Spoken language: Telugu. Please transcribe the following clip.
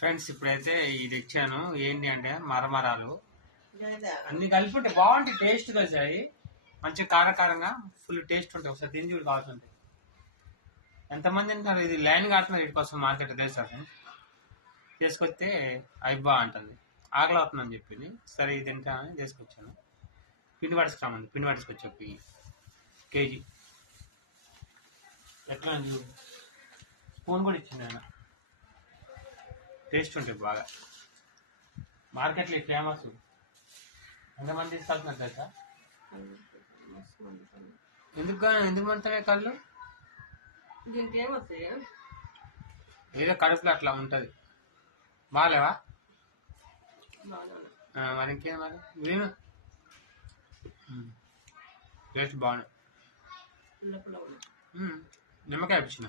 ఫ్రెండ్స్ ఇప్పుడైతే ఇది ఇచ్చాను. ఏంటి అంటే మరమరాలు అన్ని కలిపి ఉంటాయి, బాగుంటాయి, టేస్ట్ కలిసాయి, మంచిగా కారకారంగా ఫుల్ టేస్ట్ ఉంటాయి. ఒకసారి తిని చూడు కావాల్సింది. ఎంతమంది తింటారు? ఇది లైన్ కాడుతున్నారు వీటి కోసం మార్కెట్ తెలుసా ఫ్రెండ్స్. తీసుకొస్తే అయిబ్బా అంటుంది, ఆకలి అవుతుందని చెప్పింది. సరే ఇది తింటానని తీసుకొచ్చాను. పిండి పట్టుకురామండి, పిండి పట్టుకొచ్చా కేజీ. ఎట్లా చూడు, స్పూన్ కూడా ఇచ్చింది ఆయన. టేస్ట్ ఉంటుంది బాగా, మార్కెట్లో ఫేమస్. ఎంతమంది తీసుకెళ్తున్నారు తెలుసా? ఎందుకు మంటున్నాయి కళ్ళు? ఏదో కడుపులో అట్లా ఉంటుంది. బాగాలేవా? మరి ఇంకేం మరి నేను టేస్ట్ బాగున్నాయి. నిమ్మకాయ ఇచ్చిన.